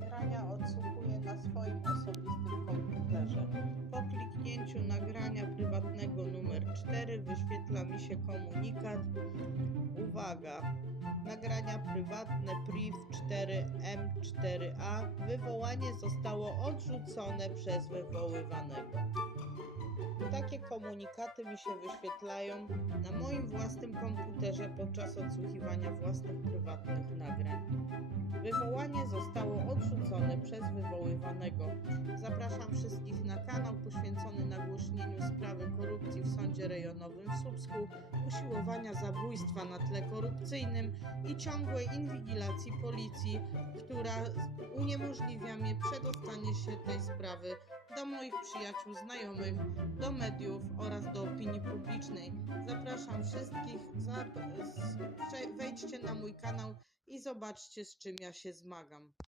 nagrania odsłuchuję na swoim osobistym komputerze. Po kliknięciu nagrania prywatnego numer 4 wyświetla mi się komunikat. Uwaga! Nagrania prywatne PRIV 4M4A. Wywołanie zostało odrzucone przez wywoływanego. Takie komunikaty mi się wyświetlają na moim własnym komputerze podczas odsłuchiwania własnych prywatnych nagrań. Wywołanie zostało przez wywoływanego. Zapraszam wszystkich na kanał poświęcony nagłośnieniu sprawy korupcji w Sądzie Rejonowym w Słupsku, usiłowania zabójstwa na tle korupcyjnym i ciągłej inwigilacji policji, która uniemożliwia mi przedostanie się tej sprawy do moich przyjaciół, znajomych, do mediów oraz do opinii publicznej. Zapraszam wszystkich, wejdźcie na mój kanał i zobaczcie z czym ja się zmagam.